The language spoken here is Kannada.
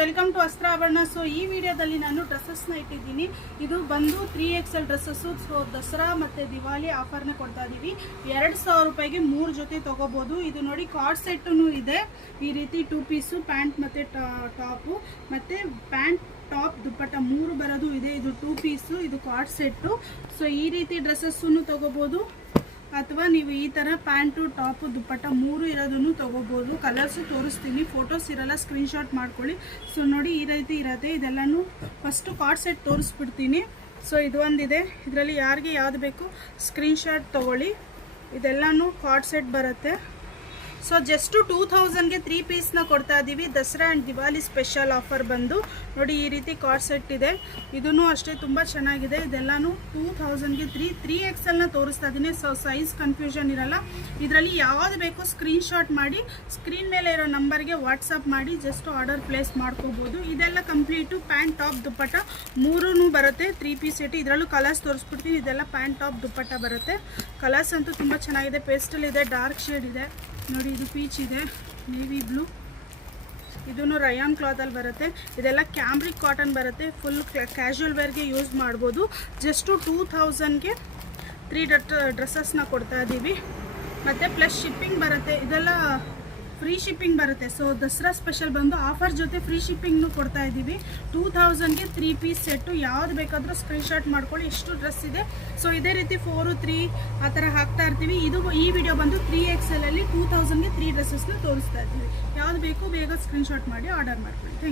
Welcome to ಅಸ್ತ್ರಾಭರಣ. ಸೊ ಈ ವಿಡಿಯೋದಲ್ಲಿ ನಾನು ಡ್ರೆಸ್ಸಸ್ನ ಇಟ್ಟಿದ್ದೀನಿ. ಇದು ಬಂದು 3XL ಡ್ರೆಸ್ಸಸ್ಸು. ಸೊ ದಸರಾ ಮತ್ತು ದಿವಾಲಿ ಆಫರ್ನ ಕೊಡ್ತಾ ಇದ್ದೀವಿ. 2000 ರೂಪಾಯಿಗೆ 3 ಜೊತೆ ತೊಗೋಬೋದು. ಇದು ನೋಡಿ ಕಾರ್ಡ್ ಸೆಟ್ಟೂ ಇದೆ. ಈ ರೀತಿ 2 ಪೀಸು ಪ್ಯಾಂಟ್ ಮತ್ತು ಟಾಪು ಮತ್ತು ಪ್ಯಾಂಟ್ ಟಾಪ್ ದುಪ್ಪಟ್ಟ 3 ಬರೋದು ಇದೆ. ಇದು 2 ಪೀಸು, ಇದು ಕಾರ್ಡ್ ಸೆಟ್ಟು. ಸೊ ಈ ರೀತಿ ಡ್ರೆಸ್ಸಸ್ಸನ್ನು ತೊಗೋಬೋದು, ಅಥವಾ ನೀವು ಈ ಥರ ಪ್ಯಾಂಟು ಟಾಪು ದುಪ್ಪಟ್ಟ 3 ಇರೋದನ್ನು ತೊಗೋಬೋದು. ಕಲರ್ಸು ತೋರಿಸ್ತೀನಿ, ಫೋಟೋಸ್ ಇರಲ್ಲ, ಸ್ಕ್ರೀನ್ಶಾಟ್ ಮಾಡ್ಕೊಳ್ಳಿ. ಸೊ ನೋಡಿ ಈ ರೀತಿ ಇರುತ್ತೆ. ಇದೆಲ್ಲನೂ ಫಸ್ಟು ಕಾರ್ಡ್ ಸೆಟ್ ತೋರಿಸ್ಬಿಡ್ತೀನಿ. ಸೊ ಇದು ಒಂದಿದೆ, ಇದರಲ್ಲಿ ಯಾರಿಗೆ ಯಾವುದು ಬೇಕು ಸ್ಕ್ರೀನ್ಶಾಟ್ ತೊಗೊಳ್ಳಿ. ಇದೆಲ್ಲನೂ ಕಾರ್ಡ್ ಸೆಟ್ ಬರುತ್ತೆ. ಸೊ ಜಸ್ಟು 2000ಗೆ 3 ಪೀಸ್ನ ಕೊಡ್ತಾ ಇದ್ದೀವಿ. Dasara and Diwali special offer ಬಂದು ನೋಡಿ ಈ ರೀತಿ ಕಾರ್ಡ್ ಸೆಟ್ ಇದೆ. ಇದೂ ಅಷ್ಟೇ ತುಂಬ ಚೆನ್ನಾಗಿದೆ. ಇದೆಲ್ಲನೂ 2000ಗೆ 3XLನ ತೋರಿಸ್ತಾ ಇದ್ದೀನಿ. ಸೊ ಸೈಜ್ ಕನ್ಫ್ಯೂಷನ್ ಇರಲ್ಲ. ಇದರಲ್ಲಿ ಯಾವುದು ಬೇಕು ಸ್ಕ್ರೀನ್ಶಾಟ್ ಮಾಡಿ ಸ್ಕ್ರೀನ್ ಮೇಲೆ ಇರೋ ನಂಬರ್ಗೆ ವಾಟ್ಸಪ್ ಮಾಡಿ ಜಸ್ಟ್ ಆರ್ಡರ್ ಪ್ಲೇಸ್ ಮಾಡ್ಕೋಬೋದು. ಇದೆಲ್ಲ ಕಂಪ್ಲೀಟು ಪ್ಯಾಂಟ್ ಟಾಪ್ ದುಪ್ಪಟ್ಟ 3 ಬರುತ್ತೆ. 3 ಪೀಸ್ ಸೆಟ್. ಇದರಲ್ಲೂ ಕಲರ್ಸ್ ತೋರಿಸ್ಬಿಡ್ತೀನಿ. ಇದೆಲ್ಲ ಪ್ಯಾಂಟ್ ಟಾಪ್ ದುಪ್ಪಟ್ಟ ಬರುತ್ತೆ. ಕಲರ್ಸ್ ಅಂತೂ ತುಂಬ ಚೆನ್ನಾಗಿದೆ. ಪೇಸ್ಟಲ್ ಇದೆ, ಡಾರ್ಕ್ ಶೇಡ್ ಇದೆ ನೋಡಿ. ಇದು ಪೀಚ್ ಇದೆ, ನೇವಿ ಬ್ಲೂ. ಇದೂ ರಯಾನ್ ಕ್ಲಾತಲ್ಲಿ ಬರುತ್ತೆ. ಇದೆಲ್ಲ ಕ್ಯಾಮ್ರಿಕ್ ಕಾಟನ್ ಬರುತ್ತೆ. ಫುಲ್ ಕ್ಯಾಶುವಲ್ ವೇರ್ಗೆ ಯೂಸ್ ಮಾಡ್ಬೋದು. ಜಸ್ಟು 2000ಗೆ 3 ಡ್ರೆಸ್ಸಸ್ನ ಕೊಡ್ತಾ ಇದ್ದೀವಿ. ಮತ್ತು ಪ್ಲಸ್ ಶಿಪ್ಪಿಂಗ್ ಬರುತ್ತೆ. ಇದೆಲ್ಲ ಫ್ರೀ ಶಿಪ್ಪಿಂಗ್ ಬರುತ್ತೆ. ಸೊ ದಸರಾ ಸ್ಪೆಷಲ್ ಬಂದು ಆಫರ್ ಜೊತೆ ಫ್ರೀ ಶಿಪ್ಪಿಂಗ್ನು ಕೊಡ್ತಾ ಇದ್ದೀವಿ. 2000ಗೆ 3 ಪೀಸ್ ಸೆಟ್ಟು. ಯಾವ್ದು ಬೇಕಾದರೂ ಸ್ಕ್ರೀನ್ಶಾಟ್ ಮಾಡ್ಕೊಳ್ಳಿ. ಎಷ್ಟು ಡ್ರೆಸ್ ಇದೆ. ಸೊ ಇದೇ ರೀತಿ 4, 3 ಆ ಥರ ಹಾಕ್ತಾ ಇರ್ತೀವಿ. ಈ ವಿಡಿಯೋ ಬಂದು 3XL ಅಲ್ಲಿ 2000ಗೆ 3 ಡ್ರೆಸ್ಸಸ್ನ ತೋರಿಸ್ತಾ ಇದ್ದೀವಿ. ಯಾವ್ದು ಬೇಕು ಬೇಗ ಸ್ಕ್ರೀನ್ಶಾಟ್ ಮಾಡಿ ಆರ್ಡರ್ ಮಾಡ್ಕೊಳ್ಳಿ. Thank you.